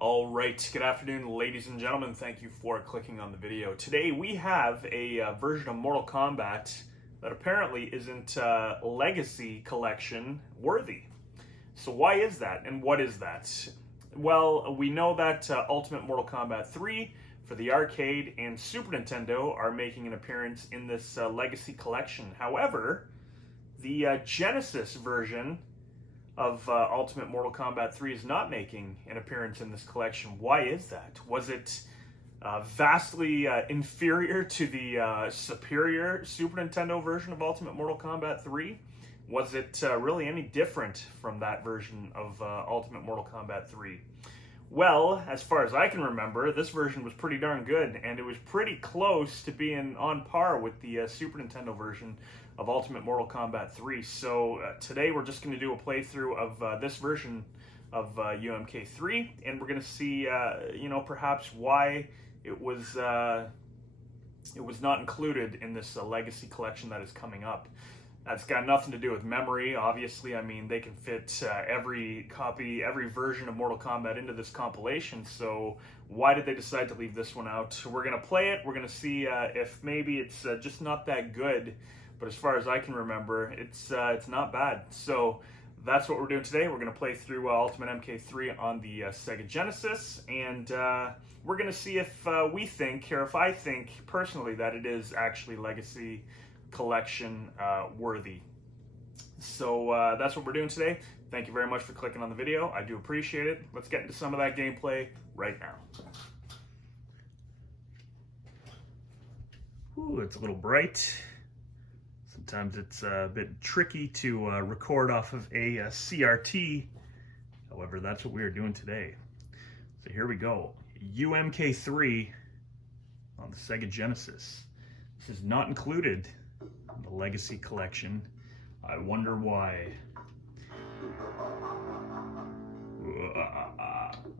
All right, good afternoon, ladies and gentlemen. Thank you for clicking on the video. Today we have a version of Mortal Kombat that apparently isn't Legacy Collection worthy. So why is that, and what is that? Well, we know that Ultimate Mortal Kombat 3 for the arcade and Super Nintendo are making an appearance in this Legacy Collection. However, the Genesis version of Ultimate Mortal Kombat 3 is not making an appearance in this collection. Why is that? Was it vastly inferior to the superior Super Nintendo version of Ultimate Mortal Kombat 3? Was it really any different from that version of Ultimate Mortal Kombat 3? Well, as far as I can remember, this version was pretty darn good, and it was pretty close to being on par with the Super Nintendo version of Ultimate Mortal Kombat 3. So today we're just going to do a playthrough of this version of UMK3, and we're going to see, perhaps why it was not included in this Legacy Collection that is coming up. That's got nothing to do with memory, obviously. I mean, they can fit every version of Mortal Kombat into this compilation, so why did they decide to leave this one out? We're going to play it, we're going to see if maybe it's just not that good, but as far as I can remember, it's not bad. So that's what we're doing today. We're going to play through Ultimate MK3 on the Sega Genesis, and we're going to see if we think, or if I think personally, that it is actually Legacy Collection worthy. So that's what we're doing today. Thank you very much for clicking on the video. I do appreciate it. Let's get into some of that gameplay right now. Ooh, it's a little bright. Sometimes it's a bit tricky to record off of a CRT. However, that's what we are doing today. So here we go. UMK3 on the Sega Genesis. This is not included in the Legacy Collection. I wonder why.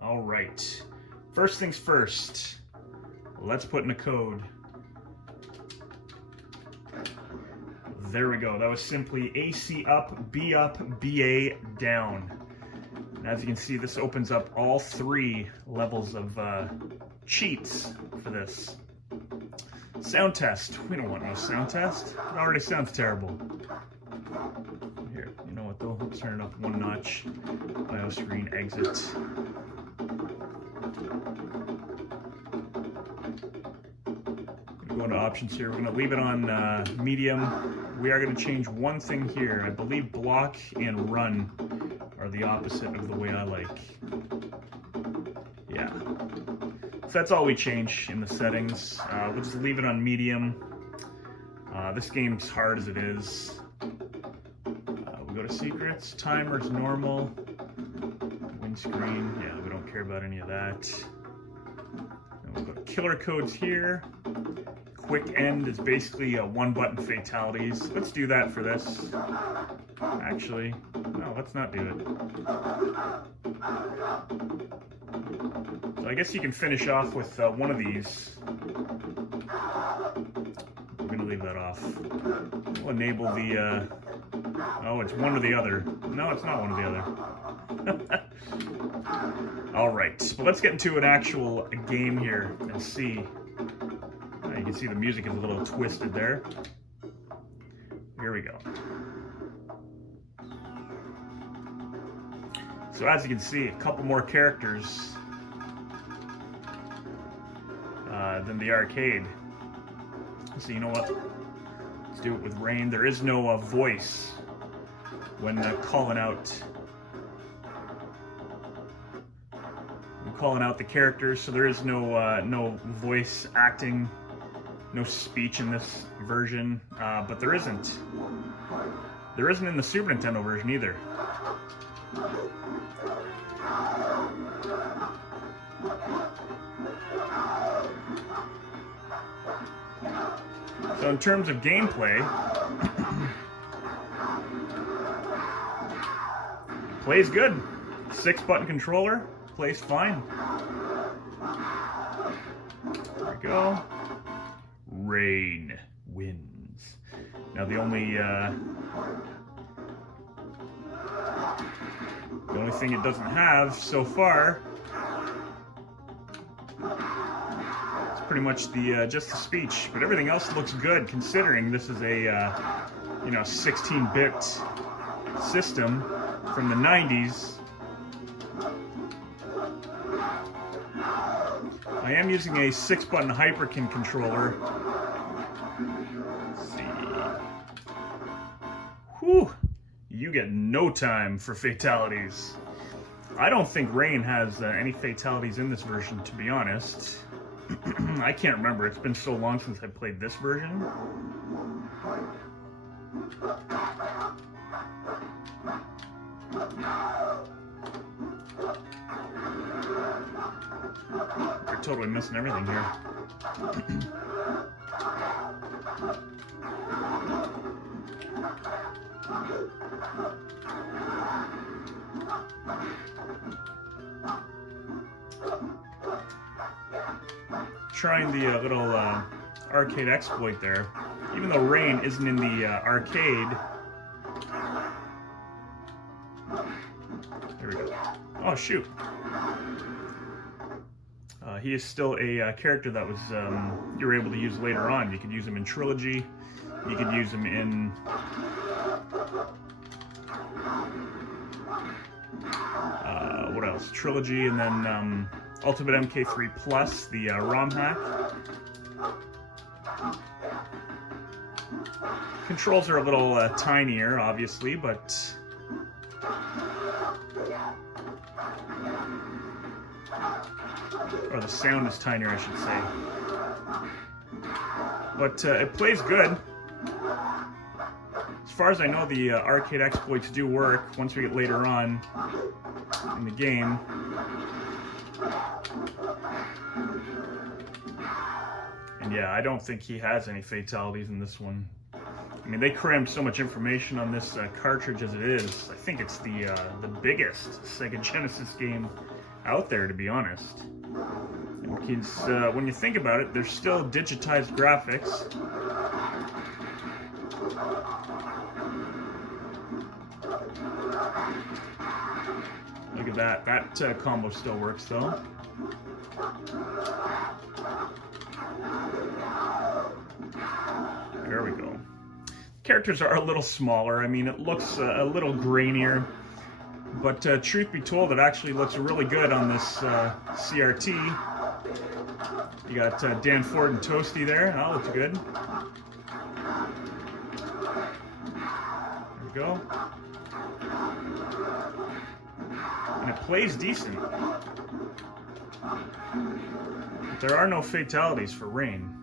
All right. First things first. Let's put in a code. There we go. That was simply AC up, BA down. And as you can see, this opens up all three levels of cheats for this. Sound test. We don't want no sound test. It already sounds terrible. Here, you know what though? Let's turn it up one notch. IO screen exit. Go into options here. We're going to leave it on medium. We are going to change one thing here. I believe block and run are the opposite of the way I like. Yeah. So that's all we change in the settings. We'll just leave it on medium. This game's hard as it is. We go to secrets. Timer's normal. Windscreen. Yeah, we don't care about any of that. And we'll go to killer codes here. Quick end is basically one button fatalities. Let's do that for this. Actually, no, let's not do it. So I guess you can finish off with one of these. We're gonna leave that off. We'll enable the, oh, it's one or the other. No, it's not one or the other. All right, but let's get into an actual game here and see. You can see the music is a little twisted there. Here we go. So as you can see, a couple more characters than the arcade. So you know what? Let's do it with Rain. There is no voice when calling out. I'm calling out the characters, so there is no voice acting. No speech in this version, but there isn't. There isn't in the Super Nintendo version either. So in terms of gameplay, it plays good. 6-button controller, plays fine. There we go. Rain wins. Now the only thing it doesn't have so far It's pretty much the just the speech, but everything else looks good considering this is a you know, 16-bit system from the 90s. I am using a 6-button Hyperkin controller. Let's see. Whew! You get no time for fatalities. I don't think Rain has any fatalities in this version, to be honest. I can't remember. It's been so long since I played this version. You're totally missing everything here. Trying the little arcade exploit there. Even though Rain isn't in the arcade. There we go. Oh, shoot. He is still a character that was you were able to use later on. You could use him in Trilogy. You could use him in what else? Trilogy, and then Ultimate MK3 Plus, the ROM hack. Controls are a little tinier, obviously, but or the sound is tinier, I should say. But it plays good. As far as I know, the arcade exploits do work once we get later on in the game. And yeah, I don't think he has any fatalities in this one. I mean, they crammed so much information on this cartridge as it is. I think it's the biggest Sega Genesis game out there, to be honest. Because when you think about it, there's still digitized graphics. Look at that. That combo still works, though. There we go. Characters are a little smaller. I mean, it looks a little grainier. But truth be told, it actually looks really good on this CRT. You got Dan Ford and Toasty there. That looks good. There we go. And it plays decent. But there are no fatalities for Rain.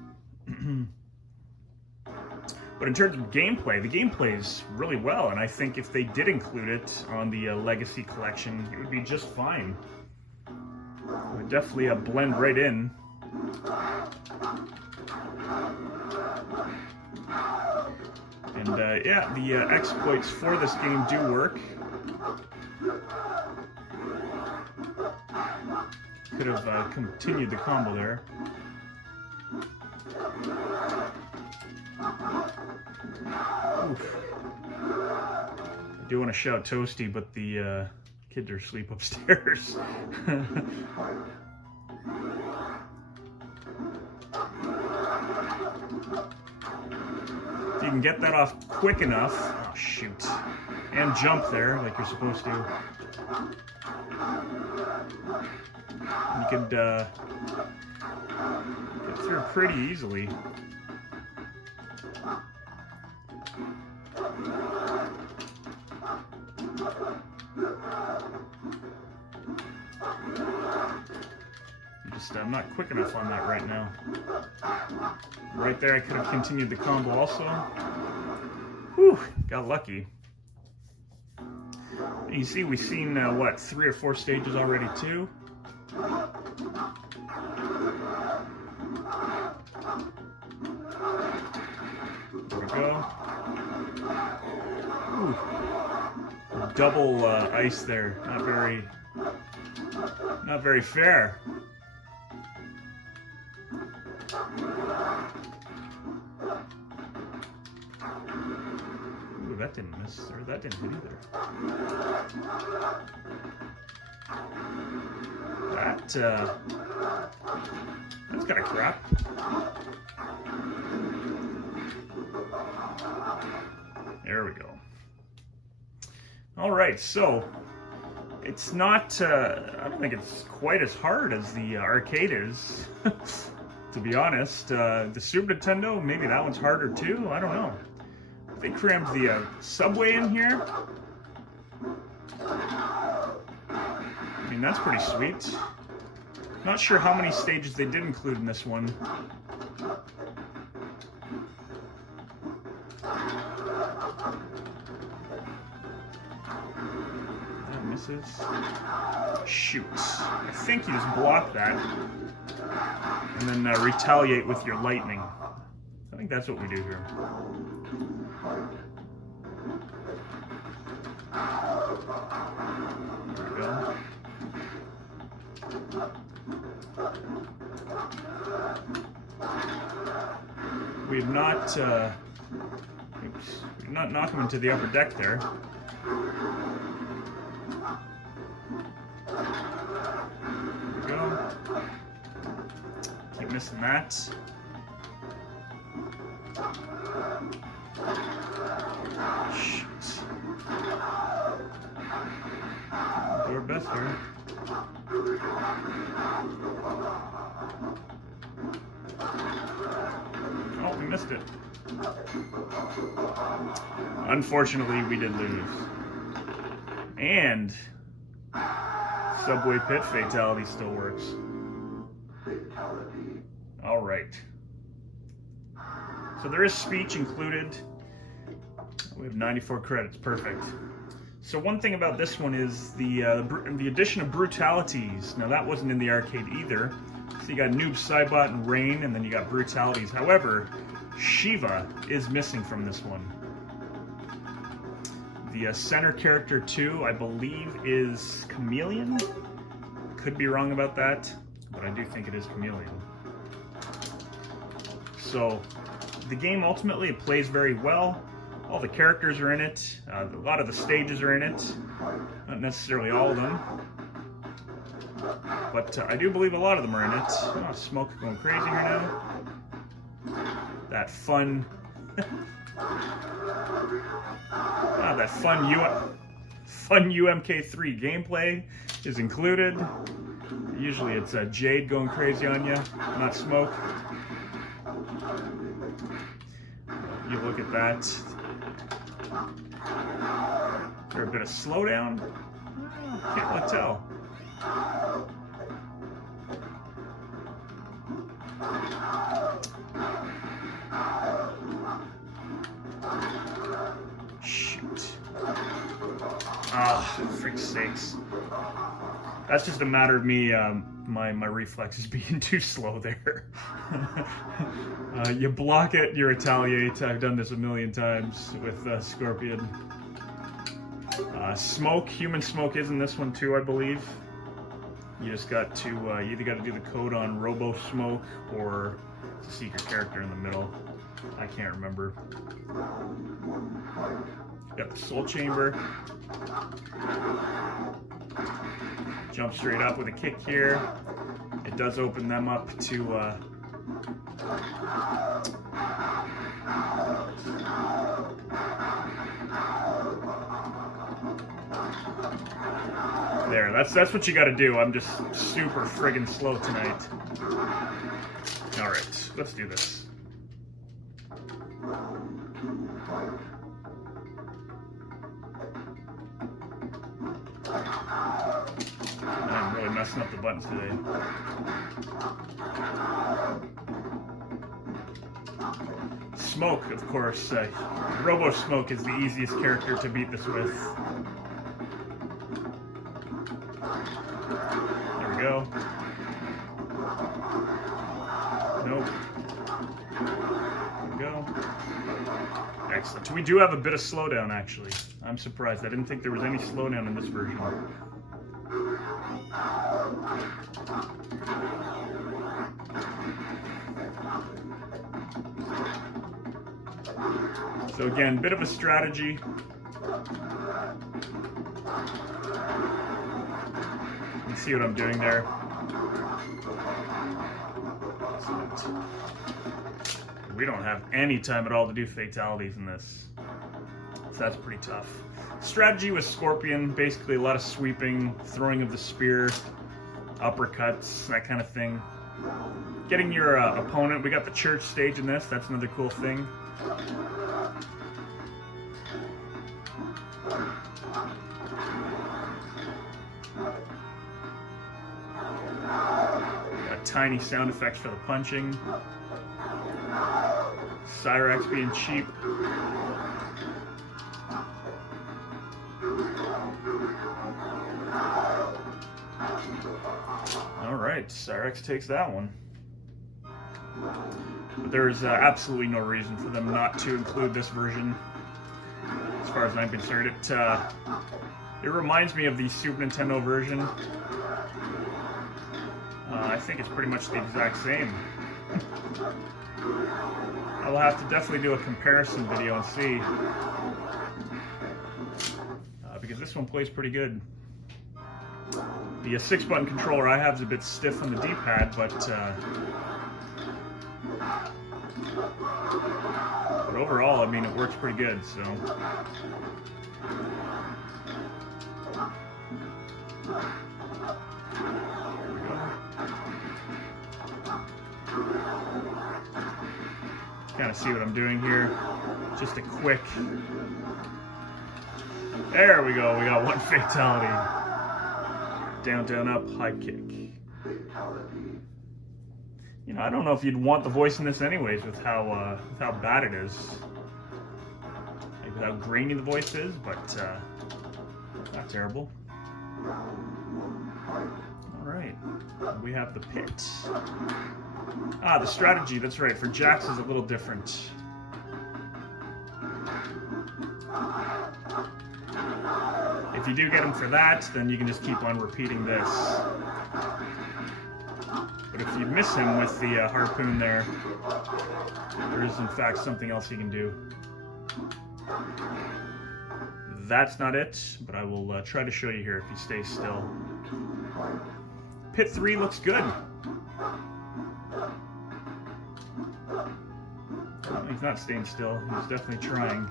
But in terms of gameplay, the game plays really well, and I think if they did include it on the Legacy Collection, it would be just fine. It would definitely blend right in. And yeah, the exploits for this game do work. Could have continued the combo there. Oof. I do want to shout Toasty, but the kids are asleep upstairs. If you can get that off quick enough, oh shoot, and jump there like you're supposed to, you could get through pretty easily. I'm not quick enough on that right now. Right there, I could have continued the combo also. Whew, got lucky. You see, we've seen, what, 3 or 4 stages already, too? There we go. Ooh. Double ice there. Not very fair. Ooh, that didn't miss, or that didn't hit either. That's kind of crap. There we go. All right, so it's not, I don't think it's quite as hard as the arcade is, to be honest. The Super Nintendo, maybe that one's harder too, I don't know. They crammed the subway in here. I mean, that's pretty sweet. Not sure how many stages they did include in this one. That misses. Shoot. I think you just block that and then retaliate with your lightning. I think that's what we do here. There we go. We did not, oops, we did not knock him into the upper deck there. There we go. Keep missing that. Shoot. Do our best here. Oh, we missed it. Unfortunately, we did lose. And Subway Pit Fatality still works. All right. So there is speech included. We have 94 credits, perfect. So one thing about this one is the addition of brutalities. Now that wasn't in the arcade either. So you got Noob Saibot and Rain, and then you got brutalities. However, Shiva is missing from this one. The center character too, I believe, is Chameleon. Could be wrong about that, but I do think it is Chameleon. So the game ultimately, it plays very well. All the characters are in it. A lot of the stages are in it. Not necessarily all of them. But I do believe a lot of them are in it. Oh, Smoke going crazy here now. That fun... that fun UMK3 gameplay is included. Usually it's Jade going crazy on you, not Smoke. You look at that. Is there a bit of slowdown? Can't really tell. Shoot. Ah, frick's sakes. That's just a matter of me, my reflexes being too slow there. You block it, you retaliate. I've done this a million times with Scorpion. Smoke, Human Smoke is in this one too, I believe. You just got to, you either got to do the code on Robo Smoke or it's a secret character in the middle. I can't remember. Got the Soul Chamber. Jump straight up with a kick here. It does open them up to there, that's what you gotta do. I'm just super friggin' slow tonight. Alright, let's do this. I'm really messing up the buttons today. Smoke, of course. Robo Smoke is the easiest character to beat this with. There we go. Nope. There we go. Excellent. We do have a bit of slowdown, actually. I'm surprised. I didn't think there was any slowdown in this version. So again, bit of a strategy. See what I'm doing there? We don't have any time at all to do fatalities in this. So that's pretty tough. Strategy with Scorpion, basically a lot of sweeping, throwing of the spear, uppercuts, that kind of thing. Getting your opponent, we got the church stage in this, that's another cool thing. Got tiny sound effects for the punching. Cyrax being cheap. Alright, Cyrax takes that one. But there's absolutely no reason for them not to include this version, as far as I'm concerned. It reminds me of the Super Nintendo version. I think it's pretty much the exact same. I will have to definitely do a comparison video and see. Because this one plays pretty good. The 6-button controller I have is a bit stiff on the D-pad, but overall, I mean, it works pretty good, so. Kind of see what I'm doing here. Just a quick. There we go. We got one fatality. Down, down, up, high kick. You know, I don't know if you'd want the voice in this anyways with how bad it is. Like with how grainy the voice is, but not terrible. Alright, we have the pit. Ah, the strategy, that's right, for Jax is a little different. If you do get him for that, then you can just keep on repeating this. But if you miss him with the harpoon there is in fact something else you can do. That's not it, but I will try to show you here if you stay still. Pit 3 looks good. Well, he's not staying still, he's definitely trying.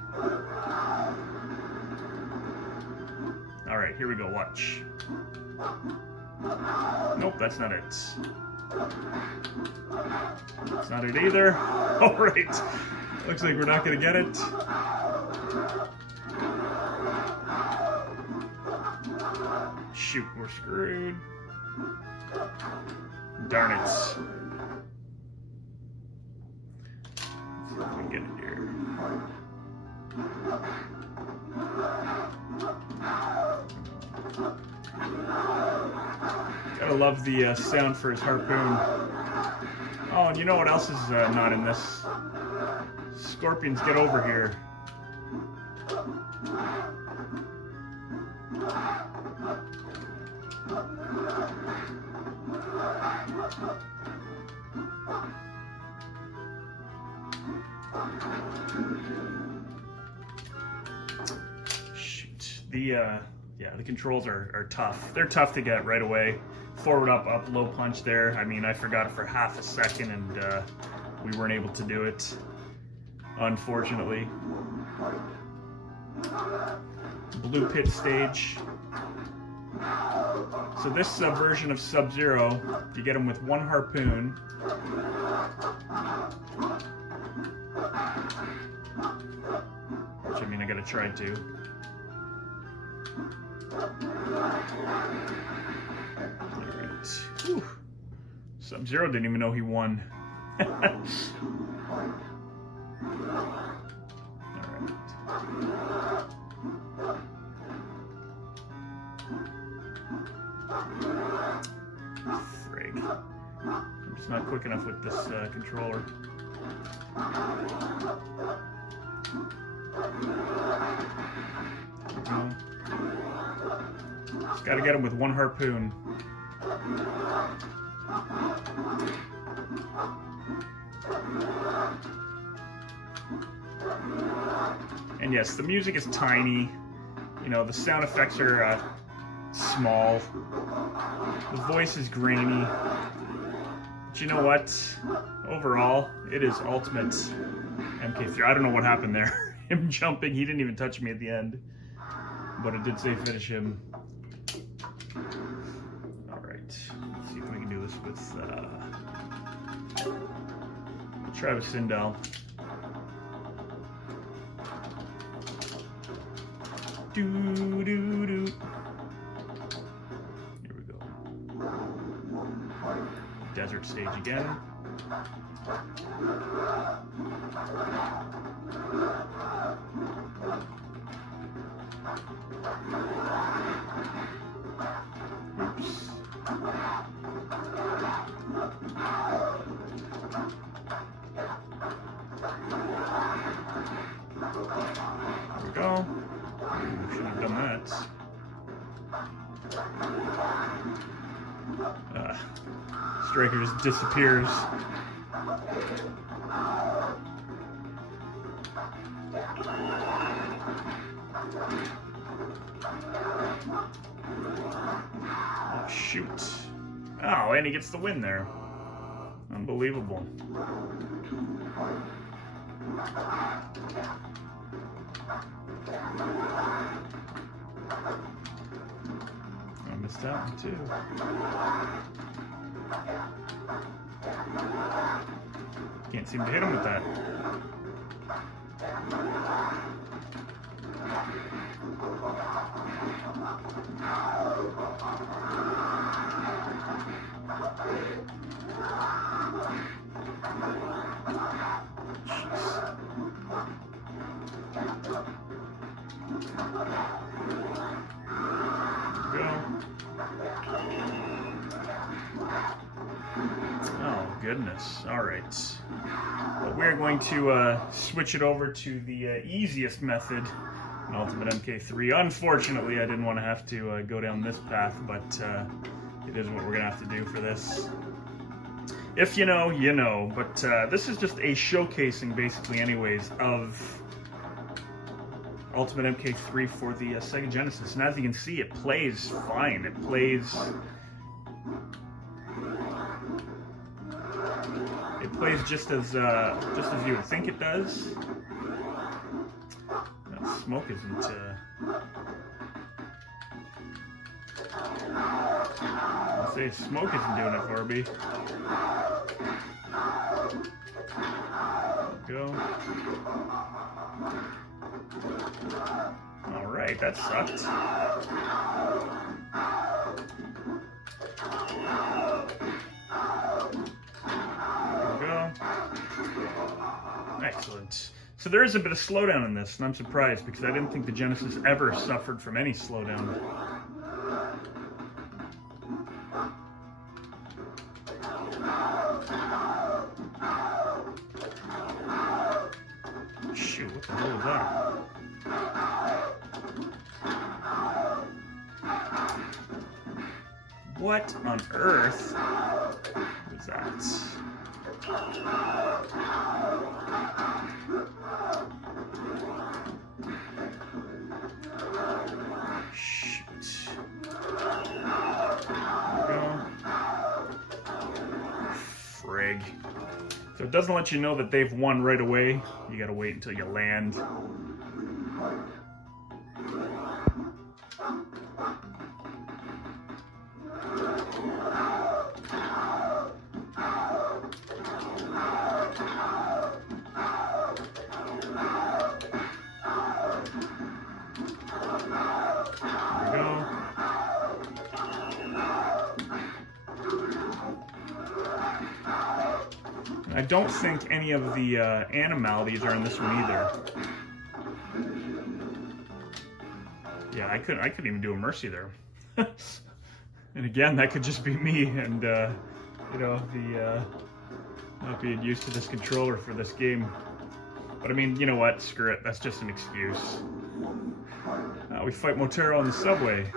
Alright, here we go, watch. Nope, that's not it. That's not it either. Alright, looks like we're not going to get it. Shoot, we're screwed. Darn it. Let's see if we can get it here. Gotta love the sound for his harpoon. Oh, and you know what else is not in this? Scorpions, get over here. Shoot. The controls are tough. They're tough to get right away. Forward, up, up, low punch there. I mean, I forgot it for half a second and we weren't able to do it, unfortunately. Blue pit stage. So this version of Sub-Zero, you get him with one harpoon. Which, I mean, I gotta try to. Alright. Sub-Zero didn't even know he won. Alright. Frig. I'm just not quick enough with this controller. Just gotta get him with one harpoon. And yes, the music is tiny. You know, the sound effects are small. The voice is grainy. But you know what? Overall, it is ultimate MK3. I don't know what happened there. Him jumping, he didn't even touch me at the end. But it did say finish him. Alright, let's see if we can do this with Travis Sindel. Do. Here we go. Desert stage again. Oops. There we go. Should have done that. Striker just disappears. Oh, shoot. Oh, and he gets the win there. Unbelievable. I missed that one too. Can't seem to hit him with that. Goodness. All right. But we're going to switch it over to the easiest method in Ultimate MK3. Unfortunately, I didn't want to have to go down this path, but it is what we're going to have to do for this. If you know, you know. But this is just a showcasing, basically, anyways, of Ultimate MK3 for the Sega Genesis. And as you can see, it plays fine. It plays just as you would think it does. That smoke isn't. I'll say smoke isn't doing it for me. Go. All right, that sucked. Excellent. So there is a bit of slowdown in this, and I'm surprised because I didn't think the Genesis ever suffered from any slowdown. Shoot, what the hell was that? What on earth was that? Shoot. Frig. So it doesn't let you know that they've won right away. You gotta wait until you land. I don't think any of the animalities are in this one either. Yeah, I couldn't even do a mercy there. And again, that could just be me and you know, the not being used to this controller for this game. But I mean, you know what? Screw it. That's just an excuse. We fight Motero on the subway.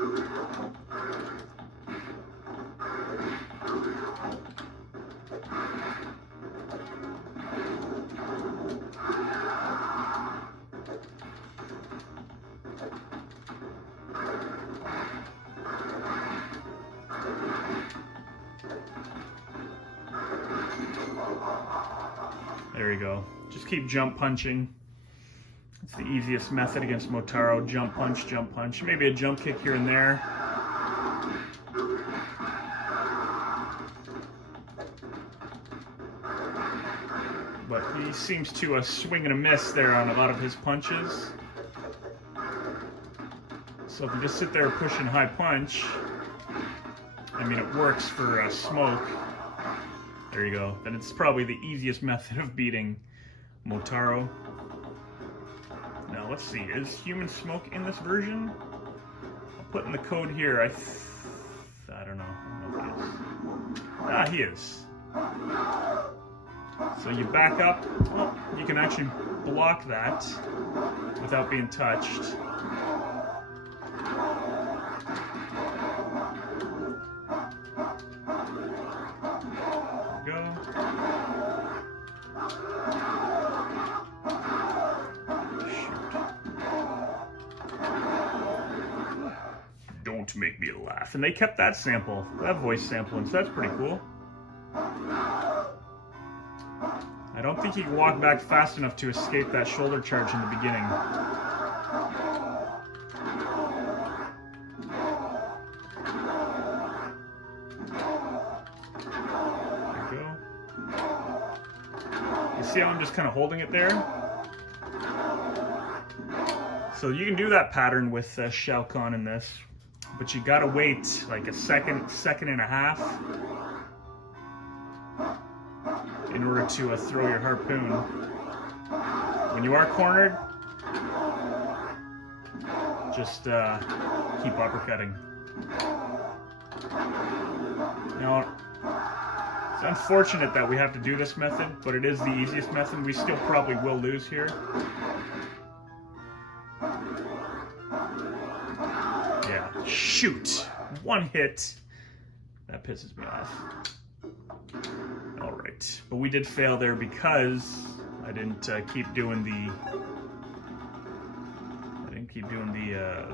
There you go. Just keep jump punching. It's the easiest method against Motaro. Jump punch, jump punch. Maybe a jump kick here and there. But he seems to swing and a miss there on a lot of his punches. So if you just sit there pushing high punch, I mean, it works for smoke. There you go. Then it's probably the easiest method of beating Motaro. Now let's see, is Human Smoke in this version? I'll put in the code here. I don't know if he is. Ah, he is. So you back up. Well, you can actually block that without being touched. Don't make me laugh. And they kept that sample, that voice sample, and so that's pretty cool. I don't think he can walk back fast enough to escape that shoulder charge in the beginning. There you go. You see how I'm just kind of holding it there? So you can do that pattern with Shao Kahn in this, but you gotta wait like a second and a half in order to throw your harpoon. When you are cornered, just keep uppercutting. Now, it's unfortunate that we have to do this method, but it is the easiest method. We still probably will lose here. Yeah, shoot! One hit. That pisses me off. Alright, but we did fail there because I didn't keep doing the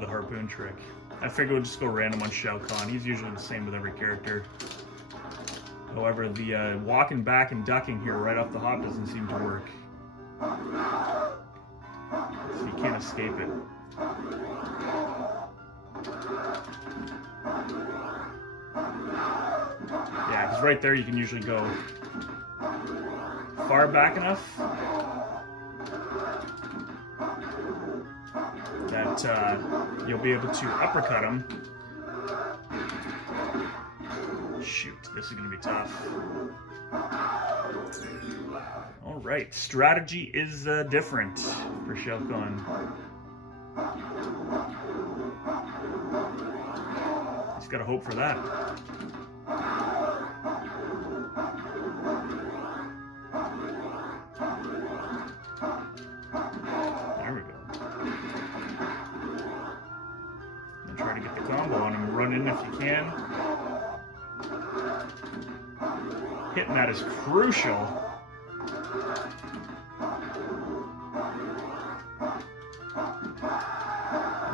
harpoon trick. I figured we'll just go random on Shao Kahn. He's usually the same with every character. However, the walking back and ducking here right off the hop doesn't seem to work. So you can't escape it. Yeah, because right there you can usually go far back enough that you'll be able to uppercut him. Shoot, this is going to be tough. Alright, strategy is different for Shao Kahn. Just gotta hope for that. There we go. And try to get the combo on him. Run in if you can. Hitting that is crucial.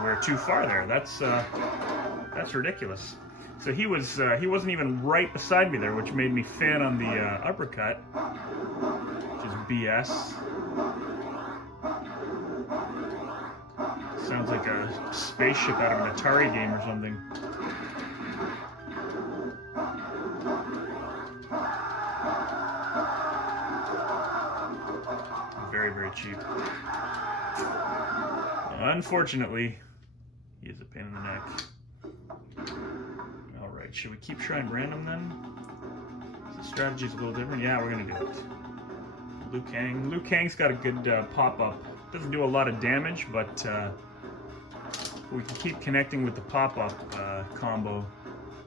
We're too far there. That's ridiculous. So he wasn't even right beside me there, which made me fan on the uppercut, which is BS. Sounds like a spaceship out of an Atari game or something. Very, very cheap. Unfortunately, he is a pain in the neck. Alright, should we keep trying random then? The strategy's a little different. Yeah, we're gonna do it. Liu Kang. Liu Kang's got a good pop-up. Doesn't do a lot of damage, but we can keep connecting with the pop-up combo.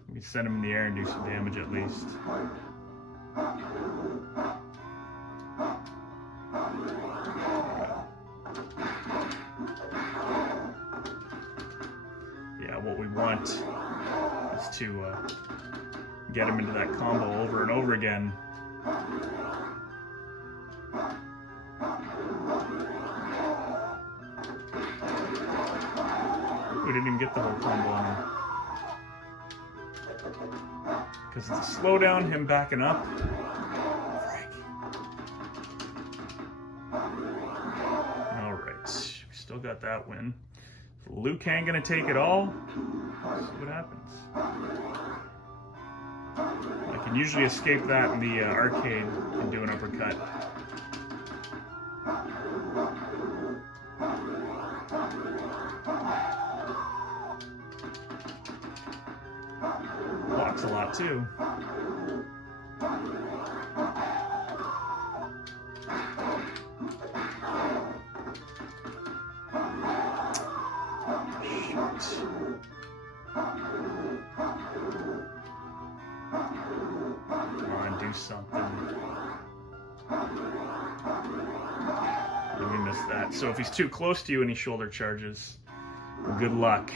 We can send him in the air and do some damage at least. Yeah, what we want is to get him into that combo over and over again. We didn't even get the whole combo on him. Because it's a slowdown, him backing up. Still got that win. Liu Kang gonna take it all? Let's see what happens. I can usually escape that in the arcade and do an uppercut. Blocks a lot too. Come on, do something. Let me miss that. So if he's too close to you and he shoulder charges, good luck.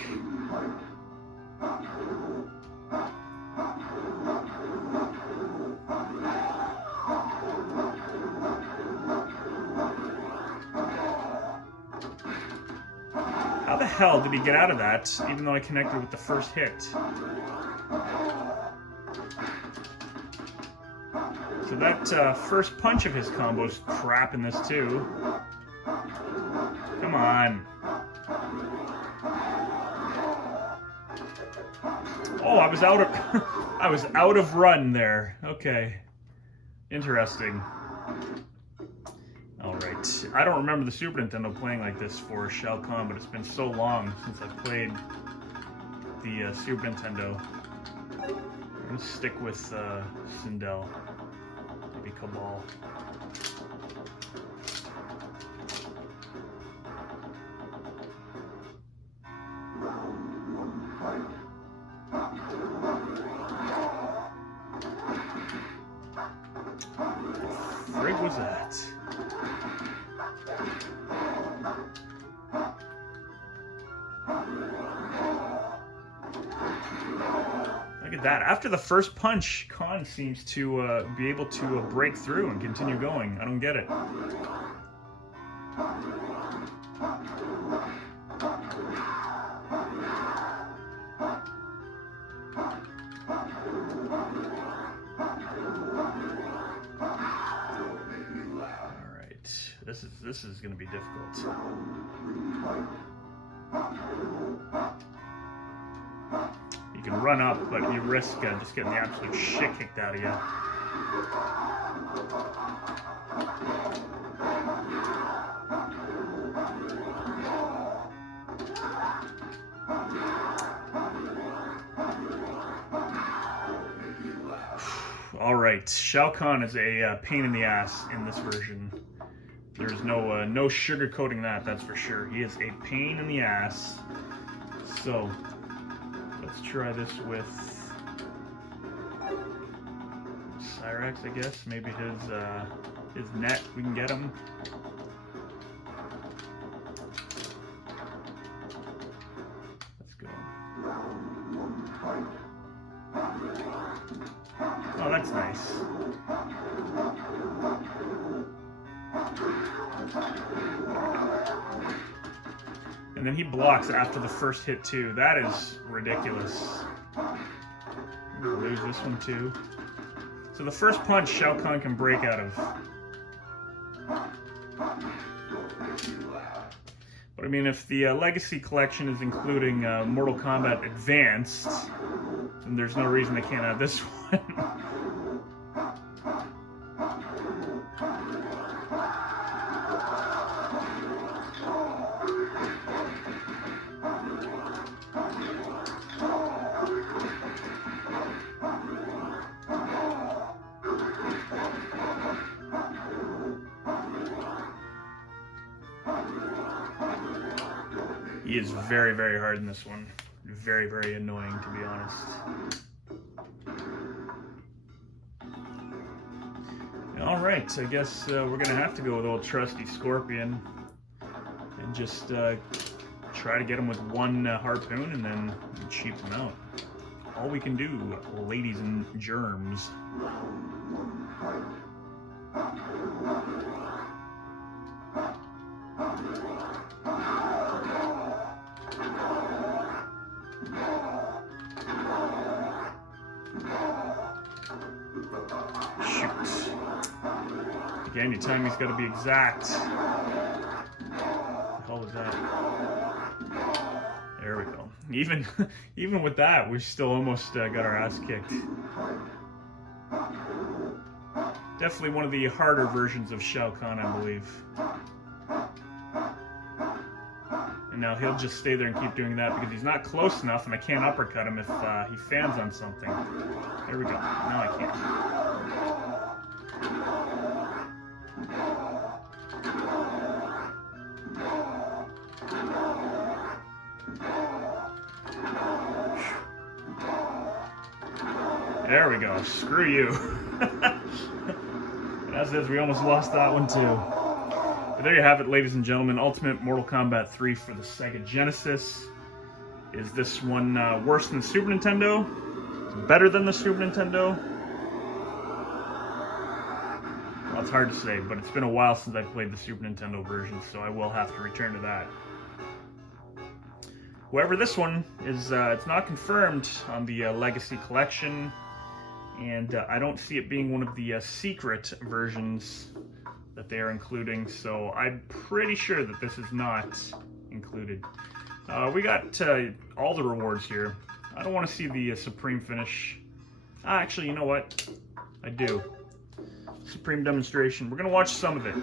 How the hell did he get out of that, even though I connected with the first hit? So that first punch of his combo's crap in this too. Come on. Oh, I was out of I was out of run there. Okay. Interesting. Alright. I don't remember the Super Nintendo playing like this for Shao Kahn, but it's been so long since I played the Super Nintendo. I'm gonna stick with Sindel. Maybe Cabal. Frig was that? Look at that. After the first punch, Khan seems to be able to break through and continue going. I don't get it. Alright. This is gonna be difficult. You can run up, but you risk just getting the absolute shit kicked out of you. Alright, Shao Kahn is a pain in the ass in this version. There's no sugarcoating that, that's for sure. He is a pain in the ass. So, let's try this with Cyrax, I guess. Maybe his net, we can get him. Let's go. Oh, that's nice. And then he blocks after the first hit too. That is ridiculous. I'm gonna lose this one too. So the first punch Shao Kahn can break out of. But I mean, if the Legacy Collection is including Mortal Kombat Advanced, then there's no reason they can't have this one. He is very, very hard in this one. Very, very annoying, to be honest. Alright, I guess we're going to have to go with old trusty Scorpion. And just try to get him with one harpoon and then cheap him out. All we can do, ladies and germs. Again, your timing's got to be exact. The hell hell was that? There we go. Even with that, we still almost got our ass kicked. Definitely one of the harder versions of Shao Kahn, I believe. And now he'll just stay there and keep doing that because he's not close enough and I can't uppercut him if he fans on something. There we go. Now I can't. There we go. Screw you. As is, we almost lost that one too. But there you have it, ladies and gentlemen. Ultimate Mortal Kombat 3 for the Sega Genesis. Is this one worse than the Super Nintendo? Better than the Super Nintendo? Well, it's hard to say, but it's been a while since I played the Super Nintendo version, so I will have to return to that. However, this one is it's not confirmed on the Legacy Collection, and I don't see it being one of the secret versions that they are including, so I'm pretty sure that this is not included. We got all the rewards here. I don't want to see the Supreme Finish. Actually, you know what? I do. Supreme Demonstration. We're going to watch some of it.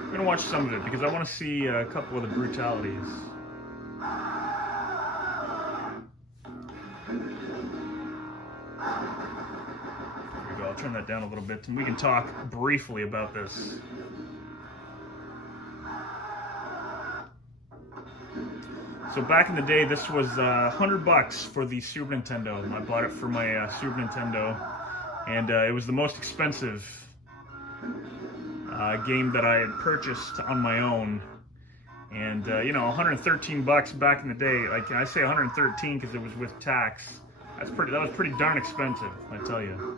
We're going to watch some of it because I want to see a couple of the brutalities. There we go. I'll turn that down a little bit and we can talk briefly about this. So back in the day, this was $100 for the Super Nintendo. I bought it for my Super Nintendo, and it was the most expensive game that I had purchased on my own. And you know, $113 back in the day. Like I say, 113 because it was with tax. That was pretty darn expensive, I tell you.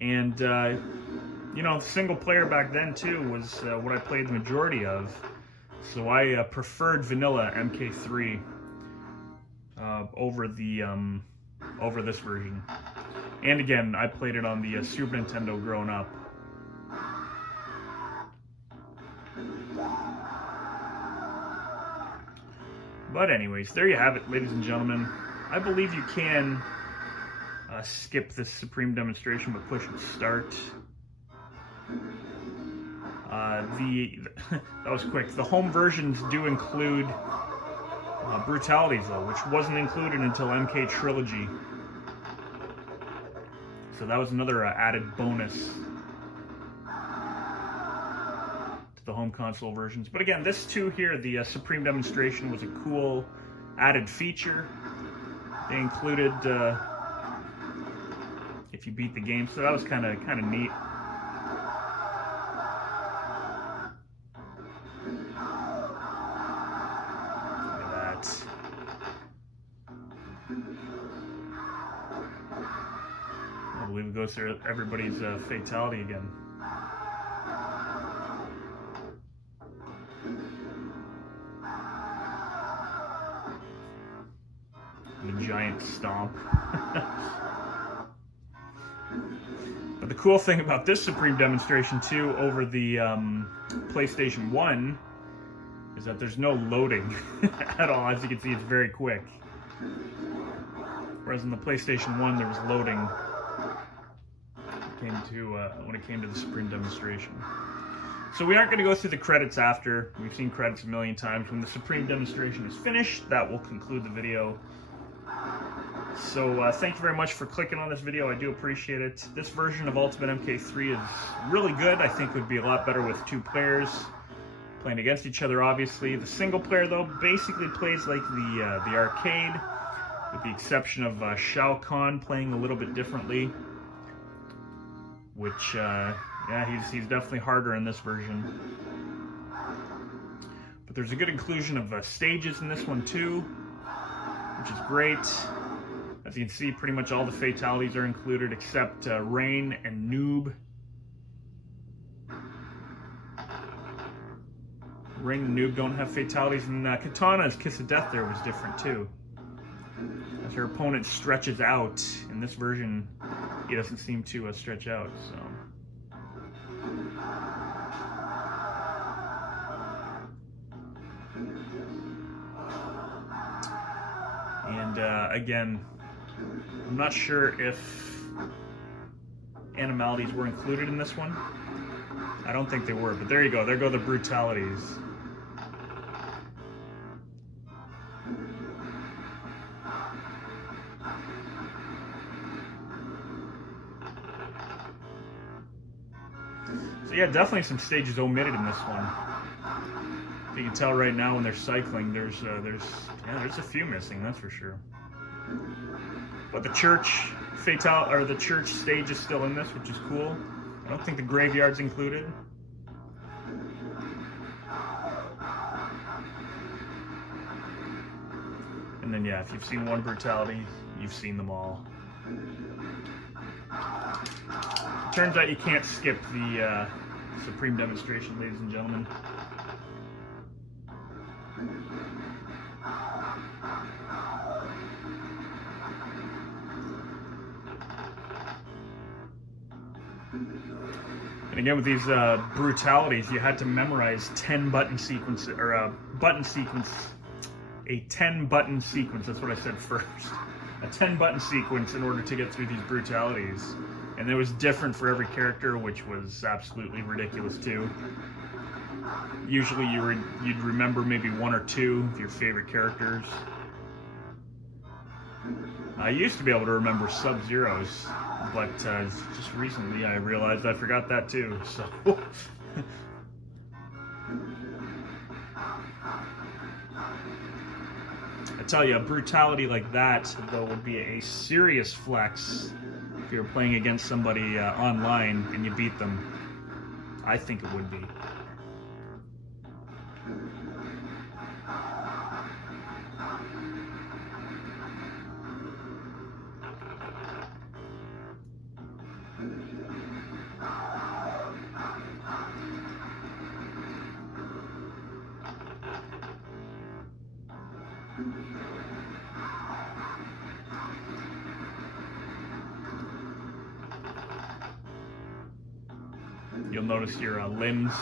And you know, single player back then too was what I played the majority of. So I preferred vanilla MK3 over this version. And again, I played it on the Super Nintendo growing up. But anyways, there you have it, ladies and gentlemen. I believe you can skip this Supreme Demonstration, but push and start. That was quick. The home versions do include brutalities, though, which wasn't included until MK Trilogy. So that was another added bonus to the home console versions. But again, this too here, the Supreme Demonstration, was a cool added feature. They included if you beat the game, so that was kind of neat. I believe it goes through everybody's fatality again. The giant stomp. But the cool thing about this Supreme Demonstration too over the PlayStation 1 is that there's no loading at all. As you can see, it's very quick. Whereas in the PlayStation 1, there was loading when it came to the Supreme Demonstration. So we aren't going to go through the credits after. We've seen credits a million times. When the Supreme Demonstration is finished, that will conclude the video. So thank you very much for clicking on this video. I do appreciate it. This version of Ultimate MK3 is really good. I think it would be a lot better with two players playing against each other, obviously. The single player, though, basically plays like the arcade, with the exception of Shao Kahn playing a little bit differently, which, yeah, he's definitely harder in this version. But there's a good inclusion of stages in this one, too, which is great. As you can see, pretty much all the fatalities are included except Rain and Noob. Rain and Noob don't have fatalities, and Katana's Kiss of Death there was different too. As her opponent stretches out, in this version, he doesn't seem to stretch out. So. And again, I'm not sure if animalities were included in this one. I don't think they were, but there you go. There go the brutalities. So yeah, definitely some stages omitted in this one. You can tell right now when they're cycling, there's a few missing, that's for sure. But the church the church stage is still in this, which is cool. I don't think the graveyard's included. And then yeah, if you've seen one brutality, you've seen them all. Turns out you can't skip the Supreme demonstration, ladies and gentlemen. And again, with these brutalities, you had to memorize 10 button sequences, or a 10 button sequence, that's what I said first. A 10 button sequence in order to get through these brutalities. And it was different for every character, which was absolutely ridiculous too. Usually you'd remember maybe one or two of your favorite characters. I used to be able to remember Sub-Zero's, but just recently I realized I forgot that too, so... I tell you, a brutality like that, though, would be a serious flex if you're playing against somebody online and you beat them. I think it would be. You'll notice your limbs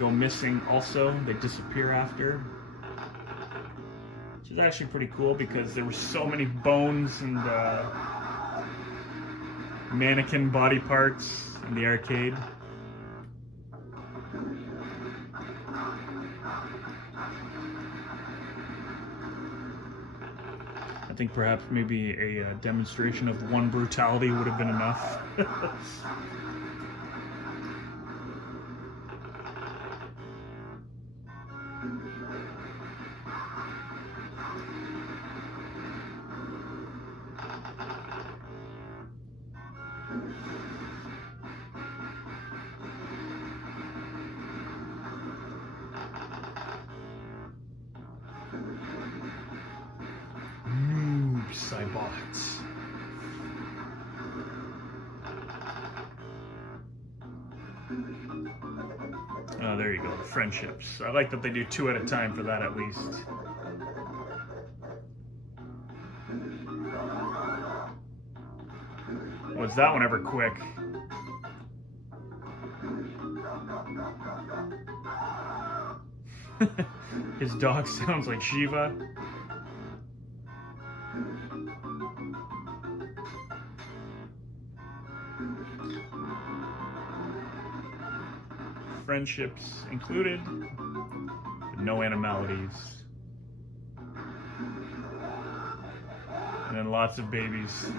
go missing also. They disappear after. Which is actually pretty cool because there were so many bones and mannequin body parts in the arcade. I think perhaps maybe a demonstration of one brutality would have been enough. Cybots. Oh, there you go, the friendships. I like that they do 2 at a time for that at least. Was that one ever quick? His dog sounds like Shiva. Friendships included, but no animalities. And then lots of babies.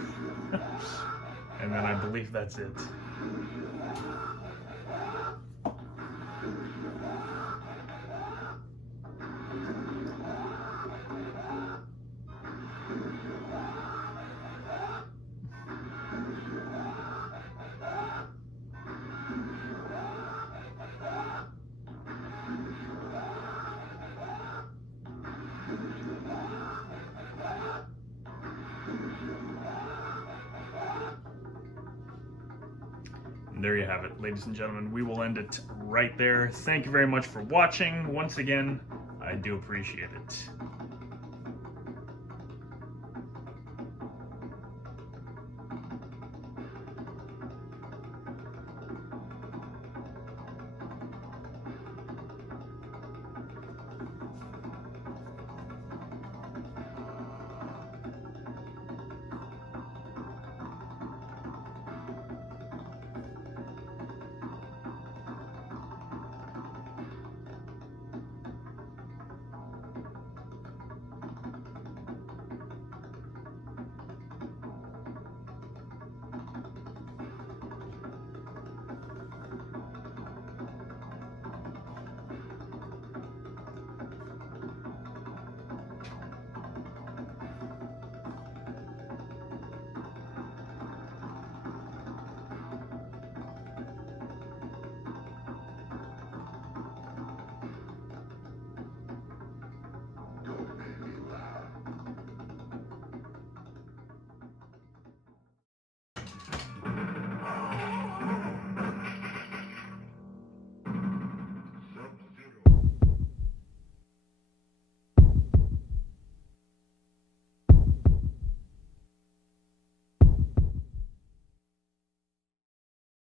And then I believe that's it. There you have it, ladies and gentlemen. We will end it right there. Thank you very much for watching. Once again, I do appreciate it.